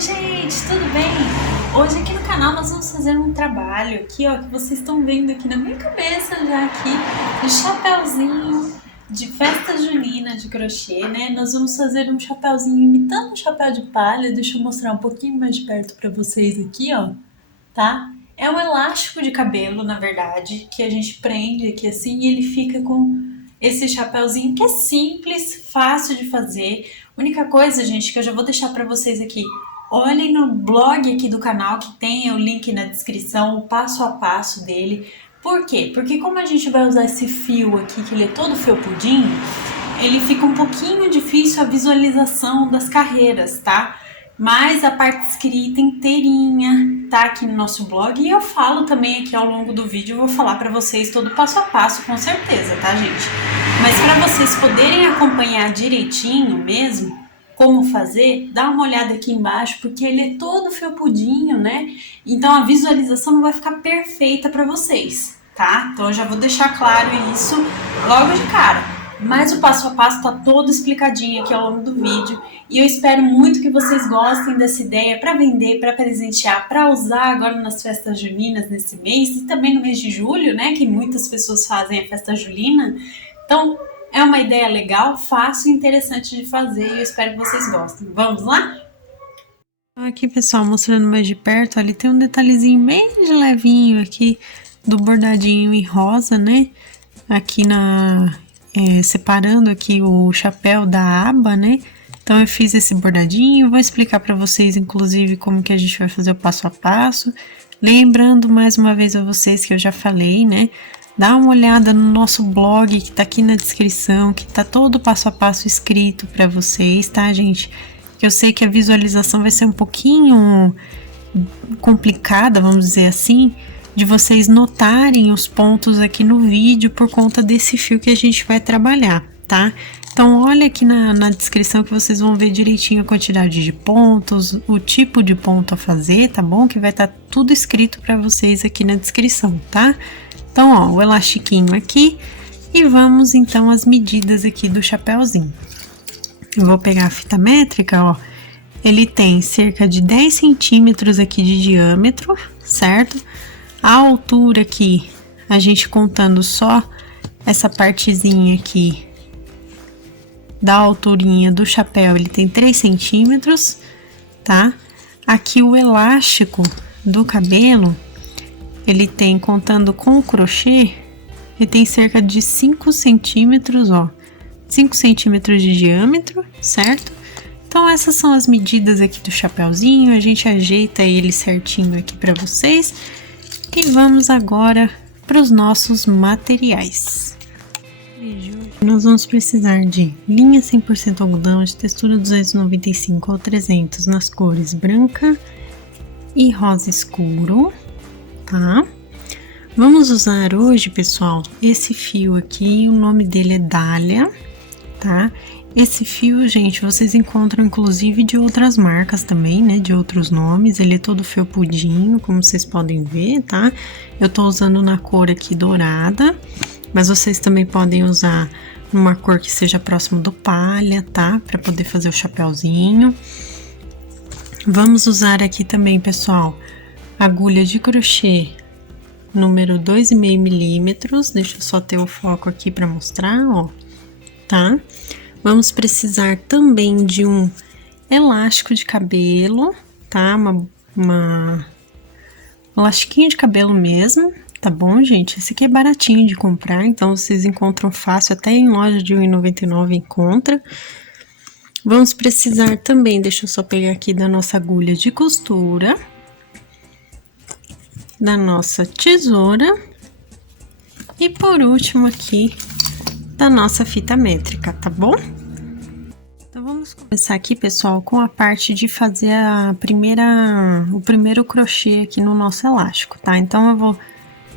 gente, tudo bem? Hoje aqui no canal nós vamos fazer um trabalho aqui, ó, que vocês estão vendo aqui na minha cabeça já aqui, um chapéuzinho de festa junina de crochê, né? Nós vamos fazer um chapéuzinho imitando um chapéu de palha. Deixa eu mostrar um pouquinho mais de perto para vocês aqui, ó, tá? É um elástico de cabelo, na verdade, que a gente prende aqui assim e ele fica com esse chapéuzinho que é simples, fácil de fazer. Única coisa, gente, que eu já vou deixar para vocês aqui. Olhem no blog aqui do canal que tem o link na descrição, o passo a passo dele. Por quê? Porque como a gente vai usar esse fio aqui, que ele é todo felpudinho, ele fica um pouquinho difícil a visualização das carreiras, tá? Mas a parte escrita inteirinha tá aqui no nosso blog e eu falo também aqui ao longo do vídeo, eu vou falar para vocês todo passo a passo, com certeza, tá, gente? Mas para vocês poderem acompanhar direitinho mesmo como fazer, dá uma olhada aqui embaixo, porque ele é todo felpudinho, né? Então a visualização não vai ficar perfeita para vocês, tá? Então eu já vou deixar claro isso logo de cara. Mas o passo a passo tá todo explicadinho aqui ao longo do vídeo e eu espero muito que vocês gostem dessa ideia para vender, para presentear, para usar agora nas festas juninas nesse mês e também no mês de julho, né, que muitas pessoas fazem a festa julina. Então é uma ideia legal, fácil e interessante de fazer e eu espero que vocês gostem. Vamos lá? Aqui, pessoal, mostrando mais de perto, ali tem um detalhezinho bem de levinho aqui do bordadinho em rosa, né? Aqui separando aqui o chapéu da aba, né? Então eu fiz esse bordadinho, vou explicar para vocês inclusive como que a gente vai fazer o passo a passo. Lembrando mais uma vez a vocês que eu já falei, né? Dá uma olhada no nosso blog que tá aqui na descrição, que tá todo o passo a passo escrito para vocês, tá, gente? Que eu sei que a visualização vai ser um pouquinho complicada, vamos dizer assim, de vocês notarem os pontos aqui no vídeo por conta desse fio que a gente vai trabalhar, tá? Então olha aqui na descrição que vocês vão ver direitinho a quantidade de pontos, o tipo de ponto a fazer, tá bom? Que vai estar tudo escrito para vocês aqui na descrição, tá? Então, ó, o elastiquinho aqui e vamos então às medidas aqui do chapéuzinho. Eu vou pegar a fita métrica, ó, ele tem cerca de 10 centímetros aqui de diâmetro, certo? A altura aqui, a gente contando só essa partezinha aqui da alturinha do chapéu, ele tem 3 centímetros, tá? Aqui o elástico do cabelo, ele tem, contando com o crochê, ele tem cerca de 5 centímetros, ó. 5 centímetros de diâmetro, certo? Então essas são as medidas aqui do chapéuzinho, a gente ajeita ele certinho aqui para vocês. E vamos agora para os nossos materiais. Nós vamos precisar de linha 100% algodão de textura 295 ou 300 nas cores branca e rosa escuro, tá? Vamos usar hoje, pessoal, esse fio aqui, o nome dele é Dália, tá? Esse fio, gente, vocês encontram inclusive de outras marcas também, né, de outros nomes. Ele é todo felpudinho, como vocês podem ver, tá? Eu tô usando na cor aqui dourada, mas vocês também podem usar numa cor que seja próximo do palha, tá? Pra poder fazer o chapéuzinho. Vamos usar aqui também, pessoal, agulha de crochê número 2,5 milímetros. Deixa eu só ter o foco aqui pra mostrar, ó, tá? Vamos precisar também de um elástico de cabelo, tá? Um elastiquinho de cabelo mesmo, tá bom, gente? Esse aqui é baratinho de comprar, então vocês encontram fácil, até em loja de R$1,99 encontra. Vamos precisar também, deixa eu só pegar aqui da nossa agulha de costura, da nossa tesoura e por último aqui da nossa fita métrica, tá bom? Então vamos começar aqui, pessoal, com a parte de fazer o primeiro crochê aqui no nosso elástico, tá? Então eu vou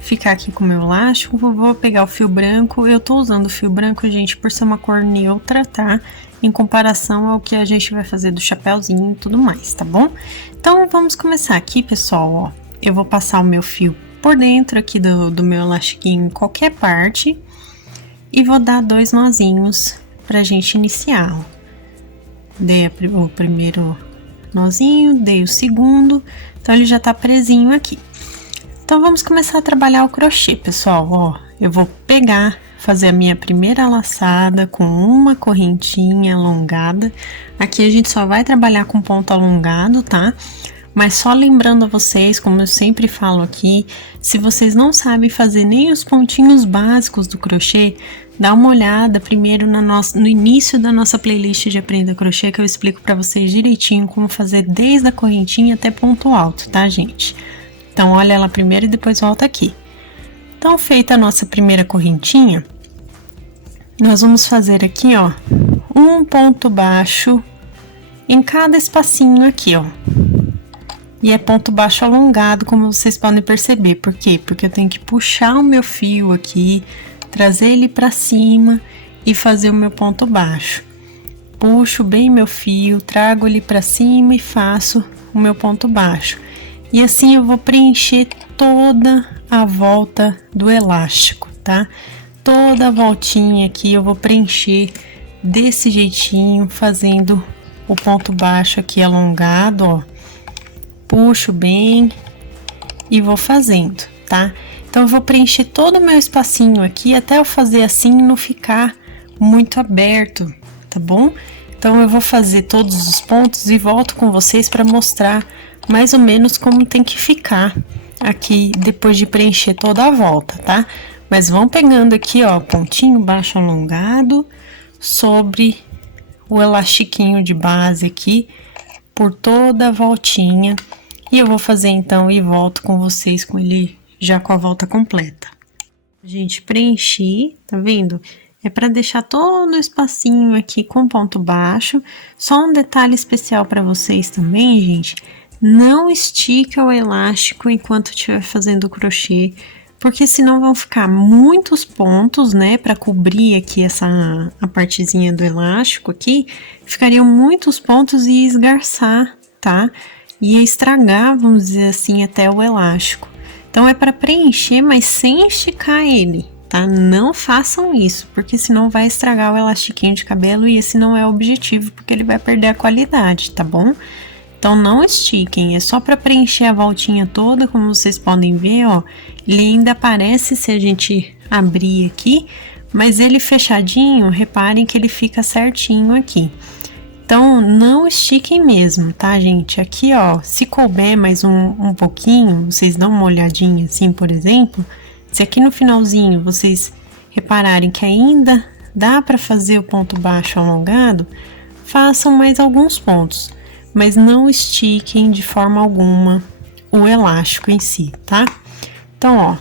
ficar aqui com o meu elástico, vou pegar o fio branco. Eu tô usando o fio branco, gente, por ser uma cor neutra, tá? Em comparação ao que a gente vai fazer do chapéuzinho e tudo mais, tá bom? Então vamos começar aqui, pessoal, ó. Eu vou passar o meu fio por dentro aqui do meu elastiquinho em qualquer parte e vou dar 2 nozinhos pra gente iniciar, ó. Dei nozinho, dei o segundo, então ele já tá presinho aqui. Então vamos começar a trabalhar o crochê, pessoal, ó, eu vou pegar, fazer a minha primeira laçada com uma correntinha alongada. Aqui a gente só vai trabalhar com ponto alongado, tá? Mas só lembrando a vocês, como eu sempre falo aqui, se vocês não sabem fazer nem os pontinhos básicos do crochê, dá uma olhada primeiro no início da nossa playlist de Aprenda Crochê, que eu explico para vocês direitinho como fazer desde a correntinha até ponto alto, tá, gente? Então, olha ela primeiro e depois volta aqui. Então, feita a nossa primeira correntinha, nós vamos fazer aqui, ó, um ponto baixo em cada espacinho aqui, ó. E é ponto baixo alongado, como vocês podem perceber. Por quê? Porque eu tenho que puxar o meu fio aqui, trazer ele pra cima e fazer o meu ponto baixo. Puxo bem meu fio, trago ele pra cima e faço o meu ponto baixo. E assim eu vou preencher toda a volta do elástico, tá? Toda a voltinha aqui eu vou preencher desse jeitinho, fazendo o ponto baixo aqui alongado, ó. Puxo bem e vou fazendo, tá? Então, eu vou preencher todo o meu espacinho aqui, até eu fazer assim e não ficar muito aberto, tá bom? Então, eu vou fazer todos os pontos e volto com vocês para mostrar mais ou menos como tem que ficar aqui depois de preencher toda a volta, tá? Mas vão pegando aqui, ó, pontinho baixo alongado sobre o elastiquinho de base aqui, por toda a voltinha. E eu vou fazer então e volto com vocês com ele já com a volta completa. Gente, preenchi, tá vendo? É para deixar todo o espacinho aqui com ponto baixo. Só um detalhe especial para vocês também, gente. Não estica o elástico enquanto estiver fazendo o crochê, porque senão vão ficar muitos pontos, né, para cobrir aqui a partezinha do elástico aqui. Ficariam muitos pontos e esgarçar, tá? Ia estragar, vamos dizer assim, até o elástico. Então, é para preencher, mas sem esticar ele, tá? Não façam isso, porque senão vai estragar o elastiquinho de cabelo e esse não é o objetivo, porque ele vai perder a qualidade, tá bom? Então, não estiquem, é só para preencher a voltinha toda, como vocês podem ver, ó. Ele ainda aparece se a gente abrir aqui, mas ele fechadinho, reparem que ele fica certinho aqui. Então, não estiquem mesmo, tá, gente? Aqui, ó, se couber mais um pouquinho, vocês dão uma olhadinha assim, por exemplo. Se aqui no finalzinho vocês repararem que ainda dá para fazer o ponto baixo alongado, façam mais alguns pontos. Mas não estiquem de forma alguma o elástico em si, tá? Então, ó,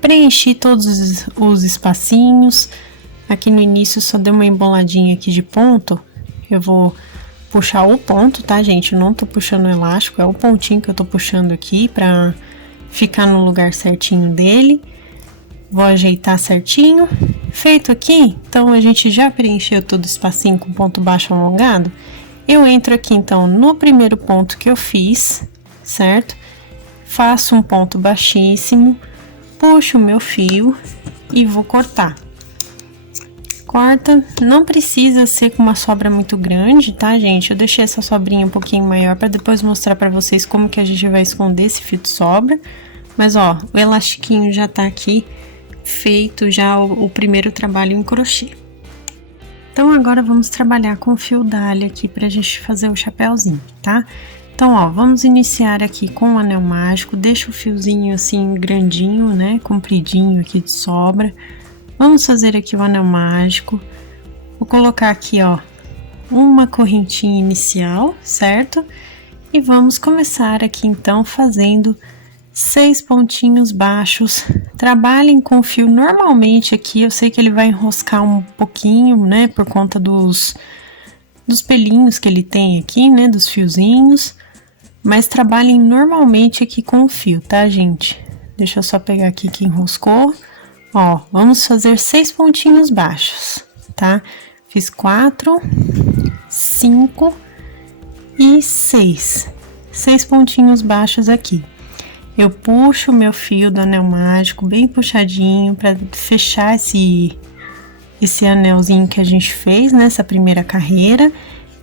preenchi todos os espacinhos. Aqui no início só dei uma emboladinha aqui de ponto. Eu vou puxar o ponto, tá, gente? Eu não tô puxando o elástico, é o pontinho que eu tô puxando aqui pra ficar no lugar certinho dele. Vou ajeitar certinho. Feito aqui, então a gente já preencheu todo o espacinho com ponto baixo alongado. Eu entro aqui, então, no primeiro ponto que eu fiz, certo? Faço um ponto baixíssimo, puxo o meu fio e vou cortar. Corta, não precisa ser com uma sobra muito grande, tá, gente? Eu deixei essa sobrinha um pouquinho maior para depois mostrar para vocês como que a gente vai esconder esse fio de sobra. Mas, ó, o elastiquinho já tá aqui feito já o primeiro trabalho em crochê. Então, agora vamos trabalhar com o fio dália aqui pra gente fazer o chapéuzinho, tá? Então, ó, vamos iniciar aqui com o anel mágico, deixa o fiozinho assim grandinho, né, compridinho aqui de sobra. Vamos fazer aqui o anel mágico. Vou colocar aqui, ó, uma correntinha inicial, certo? E vamos começar aqui, então, fazendo 6 pontinhos baixos. Trabalhem com o fio normalmente aqui, eu sei que ele vai enroscar um pouquinho, né, por conta dos pelinhos que ele tem aqui, né, dos fiozinhos. Mas trabalhem normalmente aqui com o fio, tá, gente? Deixa eu só pegar aqui que enroscou. Ó, vamos fazer 6 pontinhos baixos, tá? Fiz 4, 5 e 6. 6 pontinhos baixos aqui. Eu puxo o meu fio do anel mágico bem puxadinho para fechar esse anelzinho que a gente fez nessa primeira carreira.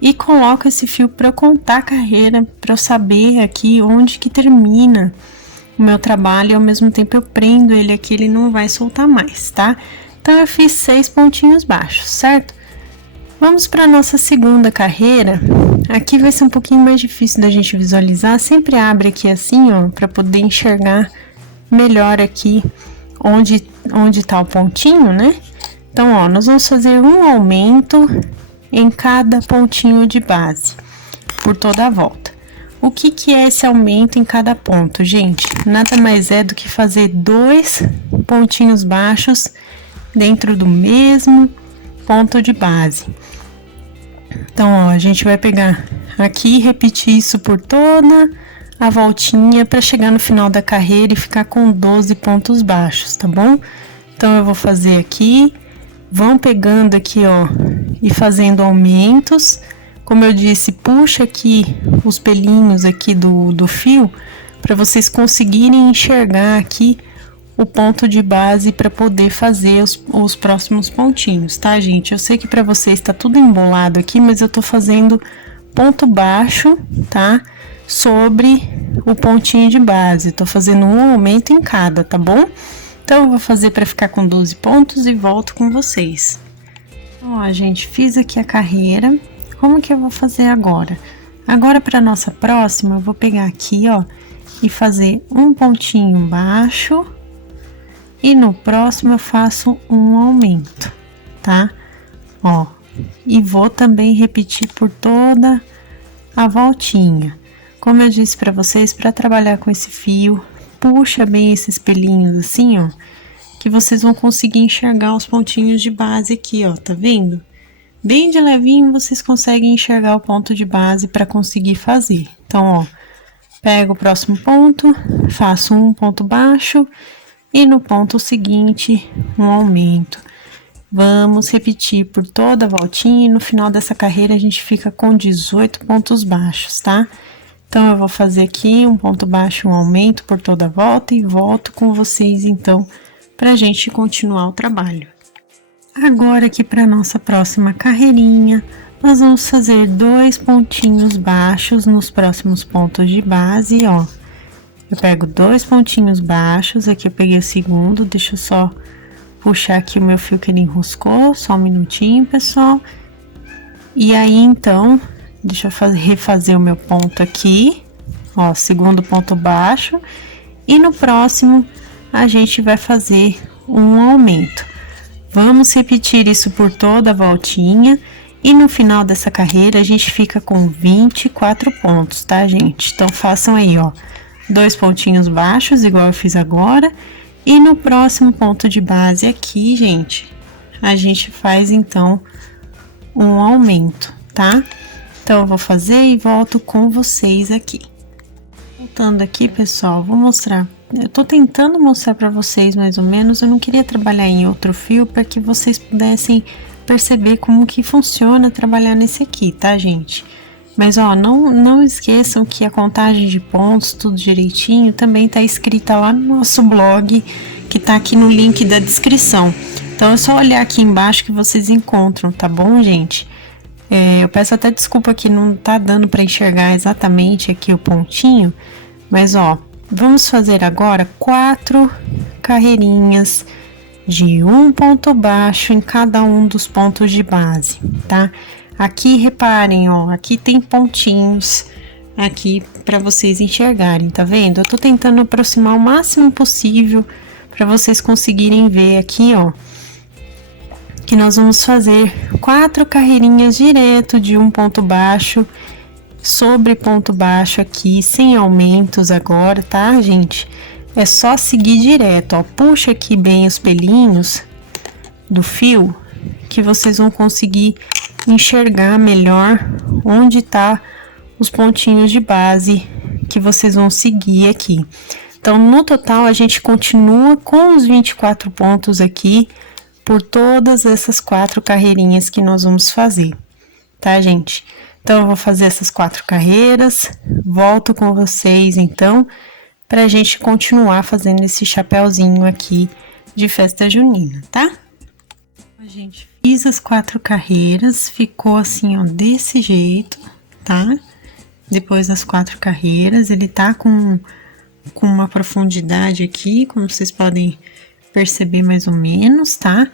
e coloco esse fio para eu contar a carreira, para eu saber aqui onde que termina o meu trabalho e ao mesmo tempo eu prendo ele aqui, ele não vai soltar mais, tá? Então eu fiz 6 pontinhos baixos, certo? Vamos para nossa segunda carreira. Aqui vai ser um pouquinho mais difícil da gente visualizar, sempre abre aqui assim, ó, para poder enxergar melhor aqui onde tá o pontinho, né? Então, ó, nós vamos fazer um aumento em cada pontinho de base, por toda a volta. O que que é esse aumento em cada ponto, gente? Nada mais é do que fazer 2 pontinhos baixos dentro do mesmo ponto de base. Então, ó, a gente vai pegar aqui e repetir isso por toda a voltinha para chegar no final da carreira e ficar com 12 pontos baixos, tá bom? Então, eu vou fazer aqui, vão pegando aqui, ó, e fazendo aumentos. Como eu disse, puxa aqui os pelinhos aqui do fio para vocês conseguirem enxergar aqui o ponto de base para poder fazer os próximos pontinhos, tá, gente? Eu sei que para vocês tá tudo embolado aqui, mas eu tô fazendo ponto baixo, tá? Sobre o pontinho de base. Tô fazendo um aumento em cada, tá bom? Então, eu vou fazer para ficar com 12 pontos e volto com vocês. Ó, gente, fiz aqui a carreira. Como que eu vou fazer agora? Agora, para nossa próxima, eu vou pegar aqui, ó, e fazer um pontinho baixo. E no próximo eu faço um aumento, tá? Ó, e vou também repetir por toda a voltinha. Como eu disse para vocês, para trabalhar com esse fio, puxa bem esses pelinhos assim, ó, que vocês vão conseguir enxergar os pontinhos de base aqui, ó, tá vendo? Bem de levinho vocês conseguem enxergar o ponto de base para conseguir fazer. Então, ó, pego o próximo ponto, faço um ponto baixo e no ponto seguinte um aumento. Vamos repetir por toda a voltinha e no final dessa carreira a gente fica com 18 pontos baixos, tá? Então, eu vou fazer aqui um ponto baixo, um aumento por toda a volta e volto com vocês, então, pra gente continuar o trabalho. Agora, aqui pra nossa próxima carreirinha, nós vamos fazer 2 pontinhos baixos nos próximos pontos de base, ó. Eu pego 2 pontinhos baixos, aqui eu peguei o segundo, deixa eu só puxar aqui o meu fio que ele enroscou, só um minutinho, pessoal. E aí, então, deixa eu refazer o meu ponto aqui, ó, segundo ponto baixo. E no próximo, a gente vai fazer um aumento. Vamos repetir isso por toda a voltinha. E no final dessa carreira, a gente fica com 24 pontos, tá, gente? Então, façam aí, ó, 2 pontinhos baixos, igual eu fiz agora. E no próximo ponto de base aqui, gente, a gente faz, então, um aumento, tá? Então, eu vou fazer e volto com vocês aqui. Voltando aqui, pessoal, vou mostrar. Eu tô tentando mostrar pra vocês, mais ou menos. Eu não queria trabalhar em outro fio para que vocês pudessem perceber como que funciona trabalhar nesse aqui, tá, gente? Mas, ó, não esqueçam que a contagem de pontos, tudo direitinho, também tá escrita lá no nosso blog, que tá aqui no link da descrição. Então, é só olhar aqui embaixo que vocês encontram, tá bom, gente? Eu peço até desculpa que não tá dando para enxergar exatamente aqui o pontinho, mas, ó, vamos fazer agora 4 carreirinhas de um ponto baixo em cada um dos pontos de base, tá? Aqui, reparem, ó, aqui tem pontinhos aqui para vocês enxergarem, tá vendo? Eu tô tentando aproximar o máximo possível para vocês conseguirem ver aqui, ó, que nós vamos fazer 4 carreirinhas direto de um ponto baixo sobre ponto baixo aqui, sem aumentos agora, tá, gente? É só seguir direto, ó, puxa aqui bem os pelinhos do fio, que vocês vão conseguir enxergar melhor onde tá os pontinhos de base que vocês vão seguir aqui. Então, no total, a gente continua com os 24 pontos aqui por todas essas 4 carreirinhas que nós vamos fazer, tá, gente? Então, eu vou fazer essas 4 carreiras, volto com vocês, então, pra gente continuar fazendo esse chapéuzinho aqui de festa junina, tá? Gente, fiz as 4 carreiras, ficou assim, ó, desse jeito, tá? Depois das 4 carreiras, ele tá com uma profundidade aqui, como vocês podem perceber mais ou menos, tá?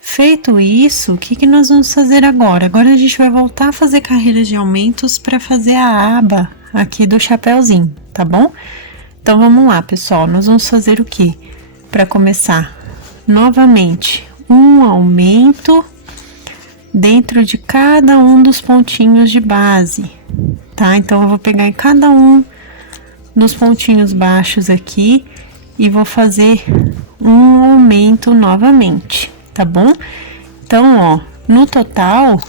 Feito isso, o que nós vamos fazer agora? Agora a gente vai voltar a fazer carreiras de aumentos para fazer a aba aqui do chapéuzinho, tá bom? Então vamos lá, pessoal, nós vamos fazer o que? Para começar, novamente, um aumento dentro de cada um dos pontinhos de base, tá? Então eu vou pegar em cada um dos pontinhos baixos aqui e vou fazer um aumento novamente, tá bom? Então, ó, no total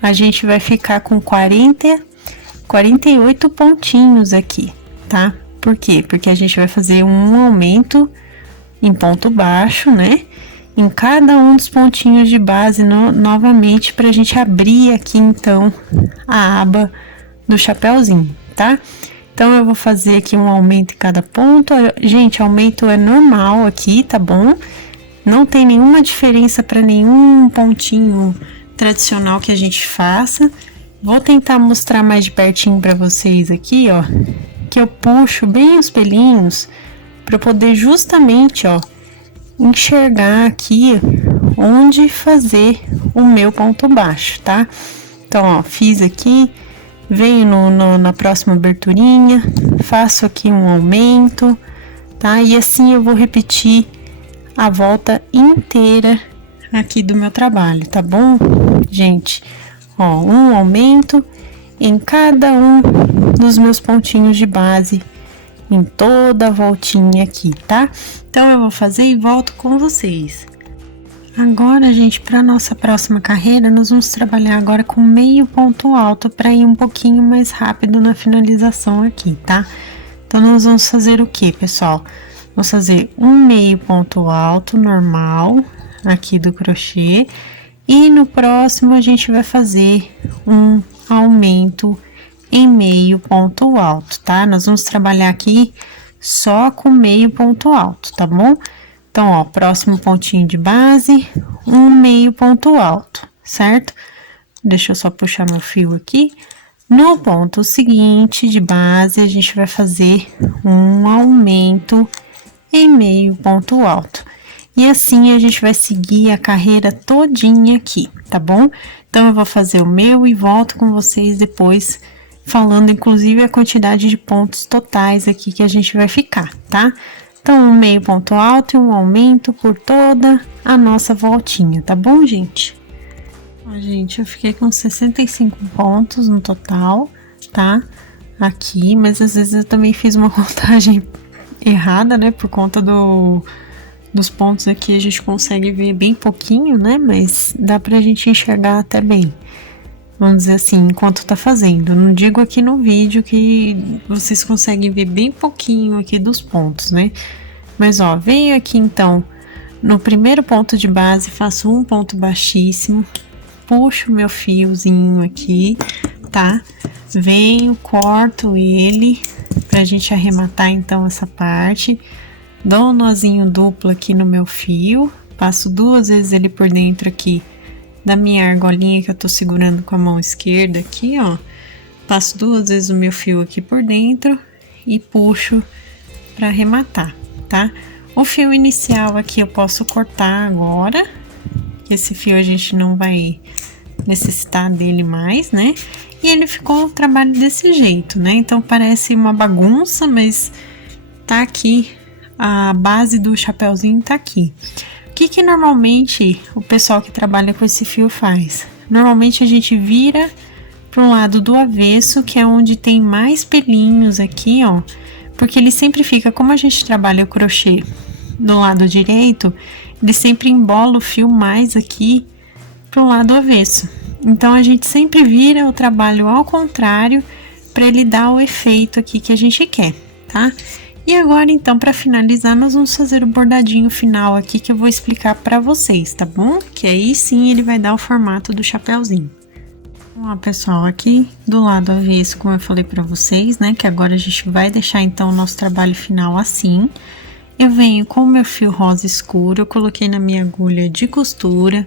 a gente vai ficar com 48 pontinhos aqui, tá? Por quê? Porque a gente vai fazer um aumento em ponto baixo, né? Em cada um dos pontinhos de base novamente, pra gente abrir aqui então a aba do chapéuzinho, tá? Então eu vou fazer aqui um aumento em cada ponto. Gente, aumento é normal aqui, tá bom? Não tem nenhuma diferença para nenhum pontinho tradicional que a gente faça. Vou tentar mostrar mais de pertinho para vocês aqui, ó, que eu puxo bem os pelinhos para poder justamente, ó, enxergar aqui onde fazer o meu ponto baixo, tá? Então, ó, fiz aqui, venho na próxima aberturinha, faço aqui um aumento, tá? E assim eu vou repetir a volta inteira aqui do meu trabalho, tá bom, gente? Ó, um aumento em cada um dos meus pontinhos de base, em toda a voltinha aqui, tá? Então eu vou fazer e volto com vocês. Agora, gente, para nossa próxima carreira, nós vamos trabalhar agora com meio ponto alto para ir um pouquinho mais rápido na finalização aqui, tá? Então nós vamos fazer o que, pessoal? Vamos fazer um meio ponto alto normal aqui do crochê e no próximo a gente vai fazer um aumento em meio ponto alto, tá? Nós vamos trabalhar aqui só com meio ponto alto, tá bom? Então, ó, próximo pontinho de base, um meio ponto alto, certo? Deixa eu só puxar meu fio aqui. No ponto seguinte de base, a gente vai fazer um aumento em meio ponto alto. E assim a gente vai seguir a carreira todinha aqui, tá bom? Então, eu vou fazer o meu e volto com vocês depois, falando inclusive a quantidade de pontos totais aqui que a gente vai ficar, tá? Então, um meio ponto alto e um aumento por toda a nossa voltinha, tá bom, gente? Ó, gente, eu fiquei com 65 pontos no total, tá? Aqui, mas às vezes eu também fiz uma contagem errada, né? Por conta dos pontos aqui a gente consegue ver bem pouquinho, né? Mas dá pra gente enxergar até bem. Vamos dizer assim, enquanto tá fazendo. Não digo aqui no vídeo que vocês conseguem ver bem pouquinho aqui dos pontos, né? Mas, ó, venho aqui então no primeiro ponto de base, faço um ponto baixíssimo, puxo meu fiozinho aqui, tá? Venho, corto ele pra gente arrematar então essa parte. Dou um nozinho duplo aqui no meu fio, passo 2 vezes ele por dentro aqui da minha argolinha que eu tô segurando com a mão esquerda aqui, ó. Passo 2 vezes o meu fio aqui por dentro e puxo para arrematar, tá? O fio inicial aqui eu posso cortar agora, que esse fio a gente não vai necessitar dele mais, né? E ele ficou um trabalho desse jeito, né? Então parece uma bagunça, mas tá aqui, a base do chapéuzinho tá aqui. O que normalmente o pessoal que trabalha com esse fio faz? Normalmente a gente vira para um lado do avesso, que é onde tem mais pelinhos aqui, ó. Porque ele sempre fica, como a gente trabalha o crochê do lado direito, ele sempre embola o fio mais aqui para o lado avesso. Então a gente sempre vira o trabalho ao contrário para ele dar o efeito aqui que a gente quer, tá? E agora, então, para finalizar, nós vamos fazer o bordadinho final aqui que eu vou explicar para vocês, tá bom? Que aí sim ele vai dar o formato do chapéuzinho. Ó, pessoal, aqui do lado avesso, como eu falei para vocês, né? Que agora a gente vai deixar, então, o nosso trabalho final assim. eu venho com o meu fio rosa escuro, eu coloquei na minha agulha de costura,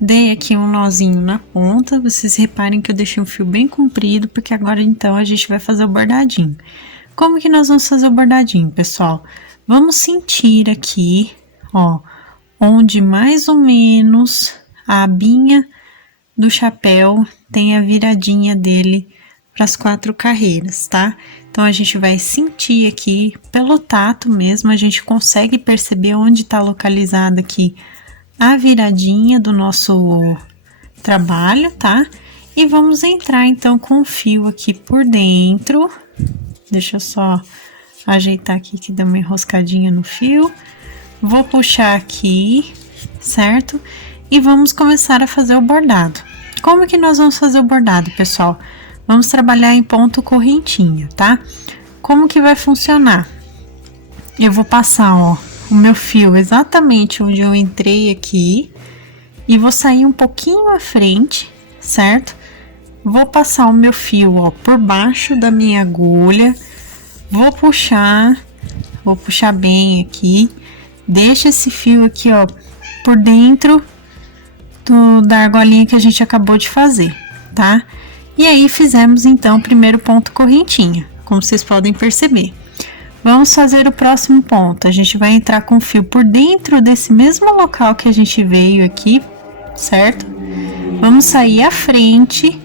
dei aqui um nozinho na ponta, vocês reparem que eu deixei um fio bem comprido, porque agora então a gente vai fazer o bordadinho. Como que nós vamos fazer o bordadinho, pessoal? Vamos sentir aqui, ó, onde mais ou menos a abinha do chapéu tem a viradinha dele para as 4 carreiras, tá? Então, a gente vai sentir aqui, pelo tato mesmo, a gente consegue perceber onde tá localizada aqui a viradinha do nosso trabalho, tá? E vamos entrar, então, com o fio aqui por dentro. Deixa eu só ajeitar aqui que deu uma enroscadinha no fio. Vou puxar aqui, certo? E vamos começar a fazer o bordado. Como que nós vamos fazer o bordado, pessoal? Vamos trabalhar em ponto correntinha, tá? Como que vai funcionar? Eu vou passar, ó, o meu fio exatamente onde eu entrei aqui e vou sair um pouquinho à frente, certo? Vou passar o meu fio, ó, por baixo da minha agulha, vou puxar bem aqui, deixa esse fio aqui, ó, por dentro da argolinha que a gente acabou de fazer, tá? E aí, fizemos, então, o primeiro ponto correntinha, como vocês podem perceber. Vamos fazer o próximo ponto. A gente vai entrar com o fio por dentro desse mesmo local que a gente veio aqui, certo? Vamos sair à frente,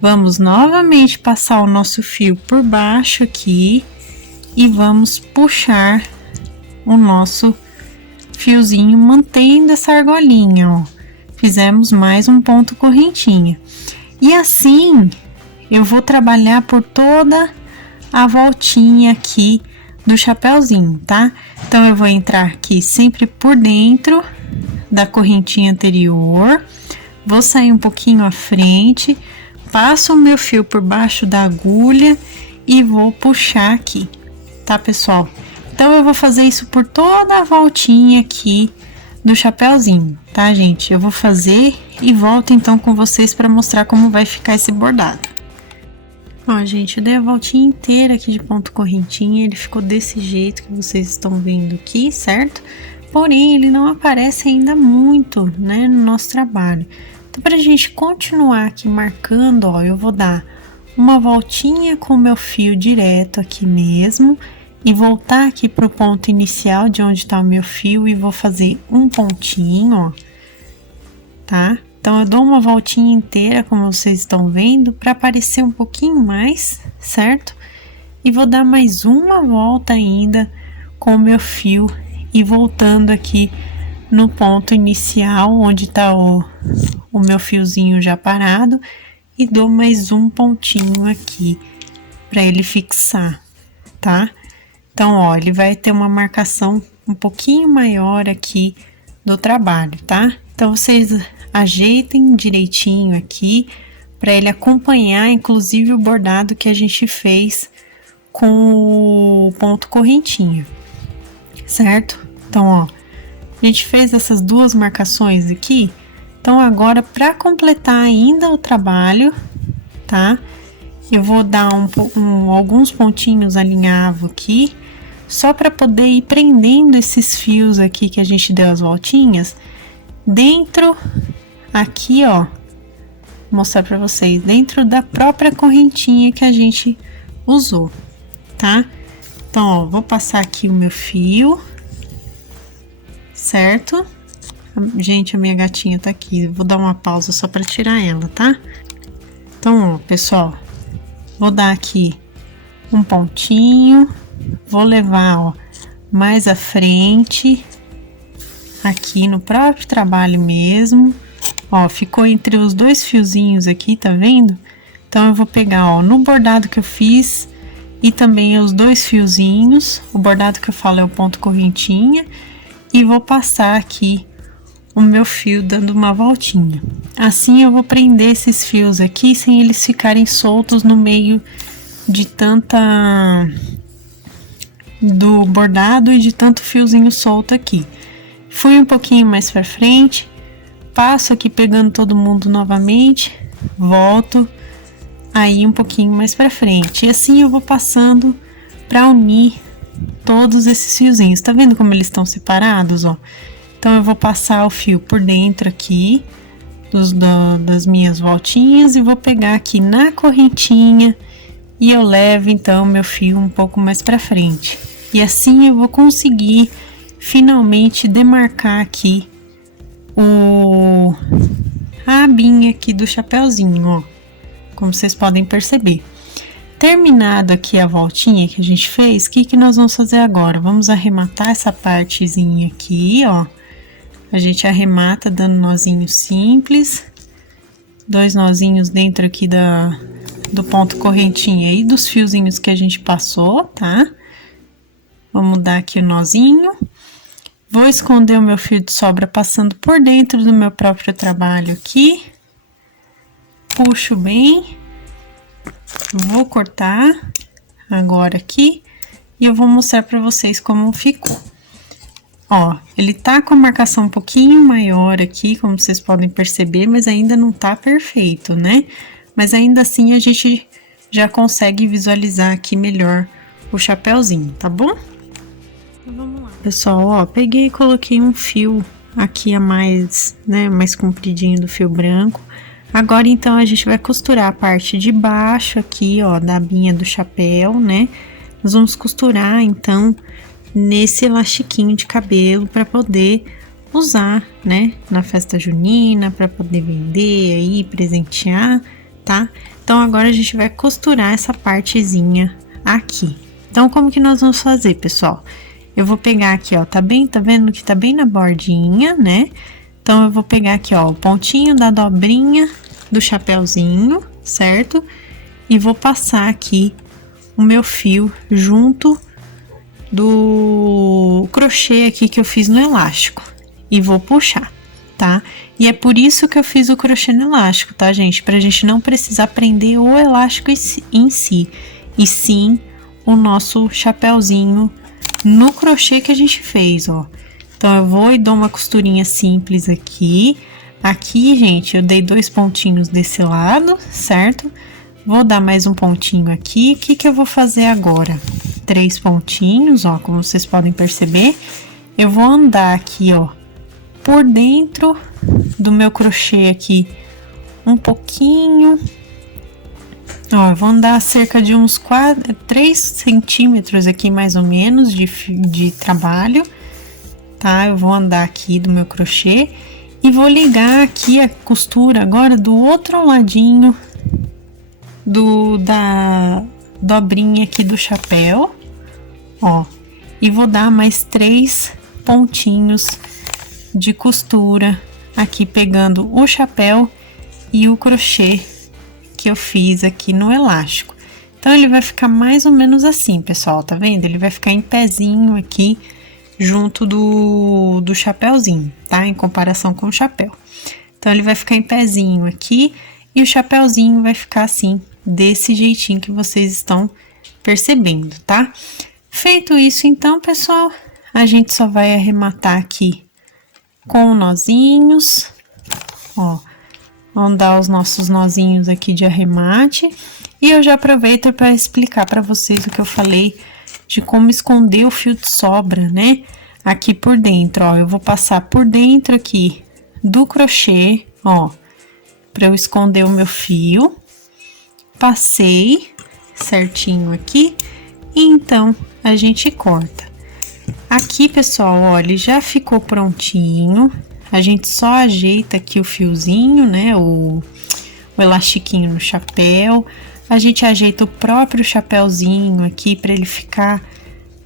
vamos novamente passar o nosso fio por baixo aqui e vamos puxar o nosso fiozinho, mantendo essa argolinha, ó. Fizemos mais um ponto correntinha. E assim, eu vou trabalhar por toda a voltinha aqui do chapéuzinho, tá? Então, eu vou entrar aqui sempre por dentro da correntinha anterior, vou sair um pouquinho à frente, passo o meu fio por baixo da agulha e vou puxar aqui, tá, pessoal? Então, eu vou fazer isso por toda a voltinha aqui do chapéuzinho, tá, gente? Eu vou fazer e volto então com vocês para mostrar como vai ficar esse bordado. Ó, gente, eu dei a voltinha inteira aqui de ponto correntinha, ele ficou desse jeito que vocês estão vendo aqui, certo? Porém, ele não aparece ainda muito, né, no nosso trabalho. Então, pra gente continuar aqui marcando, ó, eu vou dar uma voltinha com o meu fio direto aqui mesmo, e voltar aqui pro ponto inicial de onde tá o meu fio e vou fazer um pontinho, ó, tá? Então, eu dou uma voltinha inteira, como vocês estão vendo, para aparecer um pouquinho mais, certo? E vou dar mais uma volta ainda com o meu fio e voltando aqui no ponto inicial, onde tá o meu fiozinho já parado, e dou mais um pontinho aqui para ele fixar, tá? Então, ó, ele vai ter uma marcação um pouquinho maior aqui do trabalho, tá? Então, vocês ajeitem direitinho aqui para ele acompanhar, inclusive, o bordado que a gente fez com o ponto correntinha, certo? Então, ó, a gente fez essas duas marcações aqui. Então, agora, para completar ainda o trabalho, tá? Eu vou dar alguns pontinhos alinhavo aqui, só para poder ir prendendo esses fios aqui que a gente deu as voltinhas dentro aqui, ó, vou mostrar para vocês, dentro da própria correntinha que a gente usou, tá? Então, ó, vou passar aqui o meu fio, certo? Gente, a minha gatinha tá aqui, vou dar uma pausa só para tirar ela, tá? Então, ó, pessoal, vou dar aqui um pontinho, vou levar, ó, mais à frente, aqui no próprio trabalho mesmo, ó, ficou entre os dois fiozinhos aqui, tá vendo? Então, eu vou pegar, ó, no bordado que eu fiz e também os dois fiozinhos, o bordado que eu falo é o ponto correntinha, e vou passar aqui o meu fio dando uma voltinha. Assim, eu vou prender esses fios aqui sem eles ficarem soltos no meio de do bordado e de tanto fiozinho solto aqui. Fui um pouquinho mais para frente, passo aqui pegando todo mundo novamente, volto aí um pouquinho mais para frente. E assim eu vou passando para unir todos esses fiozinhos. Tá vendo como eles estão separados, ó? Então, eu vou passar o fio por dentro aqui das minhas voltinhas e vou pegar aqui na correntinha e eu levo, então, meu fio um pouco mais pra frente. E assim eu vou conseguir finalmente demarcar aqui a abinha aqui do chapeuzinho, ó. Como vocês podem perceber. Terminado aqui a voltinha que a gente fez, o que nós vamos fazer agora? Vamos arrematar essa partezinha aqui, ó. A gente arremata dando nozinho simples, 2 nozinhos dentro aqui do ponto correntinha e dos fiozinhos que a gente passou, tá? Vamos dar aqui o nozinho. Vou esconder o meu fio de sobra passando por dentro do meu próprio trabalho aqui. Puxo bem. Vou cortar agora aqui e eu vou mostrar pra vocês como ficou. Ó, ele tá com a marcação um pouquinho maior aqui, como vocês podem perceber, mas ainda não tá perfeito, né? Mas ainda assim a gente já consegue visualizar aqui melhor o chapeuzinho, tá bom? Então, vamos lá. Pessoal, ó, peguei e coloquei um fio aqui a mais, né, mais compridinho do fio branco. Agora, então, a gente vai costurar a parte de baixo aqui, ó, da abinha do chapéu, né? Nós vamos costurar, então, nesse elastiquinho de cabelo para poder usar, né, na festa junina, para poder vender aí, presentear, tá? Então, agora a gente vai costurar essa partezinha aqui. Então, como que nós vamos fazer, pessoal? Eu vou pegar aqui, ó, tá vendo que tá bem na bordinha, né? Então, eu vou pegar aqui, ó, o pontinho da dobrinha do chapeuzinho, certo? E vou passar aqui o meu fio junto do crochê aqui que eu fiz no elástico. E vou puxar, tá? E é por isso que eu fiz o crochê no elástico, tá, gente? Pra gente não precisar prender o elástico em si, e sim o nosso chapeuzinho no crochê que a gente fez, ó. Então, eu vou e dou uma costurinha simples aqui. Aqui, gente, eu dei 2 pontinhos desse lado, certo? Vou dar mais um pontinho aqui. O que que eu vou fazer agora? 3 pontinhos, ó, como vocês podem perceber. Eu vou andar aqui, ó, por dentro do meu crochê aqui um pouquinho. Ó, eu vou andar cerca de uns 3 centímetros aqui, mais ou menos, de trabalho. Tá? Eu vou andar aqui do meu crochê e vou ligar aqui a costura agora do outro ladinho da dobrinha aqui do chapéu, ó. E vou dar mais 3 pontinhos de costura aqui pegando o chapéu e o crochê que eu fiz aqui no elástico. Então, ele vai ficar mais ou menos assim, pessoal, tá vendo? Ele vai ficar em pezinho aqui junto do chapeuzinho, tá? Em comparação com o chapéu. Então, ele vai ficar em pezinho aqui e o chapeuzinho vai ficar assim, desse jeitinho que vocês estão percebendo, tá? Feito isso, então, pessoal, a gente só vai arrematar aqui com nozinhos, ó. Vamos dar os nossos nozinhos aqui de arremate. E eu já aproveito para explicar para vocês o que eu falei de como esconder o fio de sobra, né? Aqui por dentro, ó, eu vou passar por dentro aqui do crochê, ó, para eu esconder o meu fio. Passei certinho aqui, e então a gente corta. Aqui, pessoal, ó, ele já ficou prontinho. A gente só ajeita aqui o fiozinho, né? O elastiquinho no chapéu. A gente ajeita o próprio chapéuzinho aqui para ele ficar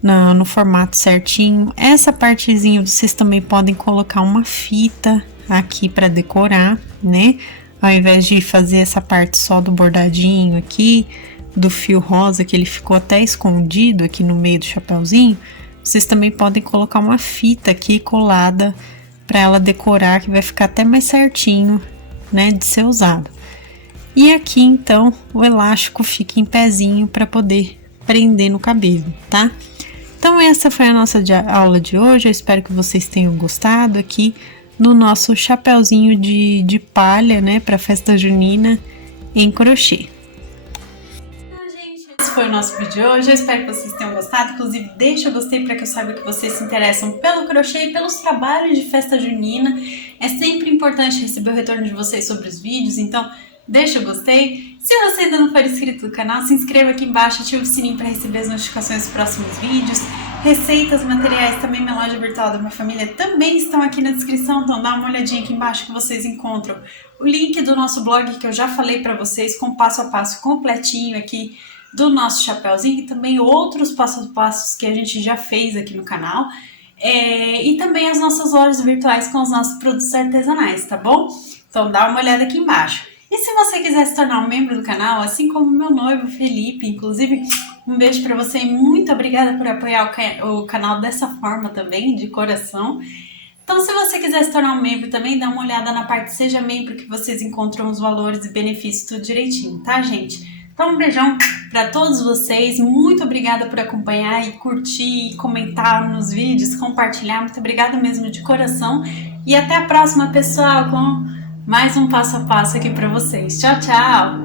no formato certinho. Essa partezinha vocês também podem colocar uma fita aqui para decorar, né? Ao invés de fazer essa parte só do bordadinho aqui, do fio rosa, que ele ficou até escondido aqui no meio do chapéuzinho, vocês também podem colocar uma fita aqui colada para ela decorar, que vai ficar até mais certinho, né, de ser usado. E aqui, então, o elástico fica em pezinho para poder prender no cabelo, tá? Então, essa foi a nossa aula de hoje. Eu espero que vocês tenham gostado aqui no nosso chapeuzinho de palha, né, para festa junina em crochê. Então, gente, esse foi o nosso vídeo de hoje. Eu espero que vocês tenham gostado. Inclusive, deixa o gostei para que eu saiba que vocês se interessam pelo crochê e pelos trabalhos de festa junina. É sempre importante receber o retorno de vocês sobre os vídeos, então deixa o gostei. Se você ainda não for inscrito no canal, se inscreva aqui embaixo, ative o sininho para receber as notificações dos próximos vídeos. Receitas, materiais, também minha loja virtual da minha família também estão aqui na descrição, então dá uma olhadinha aqui embaixo que vocês encontram o link do nosso blog que eu já falei para vocês, com passo a passo completinho aqui do nosso chapéuzinho e também outros passos a passos que a gente já fez aqui no canal. E também as nossas lojas virtuais com os nossos produtos artesanais, tá bom? Então dá uma olhada aqui embaixo. E se você quiser se tornar um membro do canal, assim como meu noivo Felipe, inclusive, um beijo para você e muito obrigada por apoiar o canal dessa forma também, de coração. Então, se você quiser se tornar um membro também, dá uma olhada na parte Seja Membro, que vocês encontram os valores e benefícios tudo direitinho, tá, gente? Então, um beijão para todos vocês, muito obrigada por acompanhar e curtir, e comentar nos vídeos, compartilhar, muito obrigada mesmo de coração. E até a próxima, pessoal, com mais um passo a passo aqui para vocês. Tchau, tchau!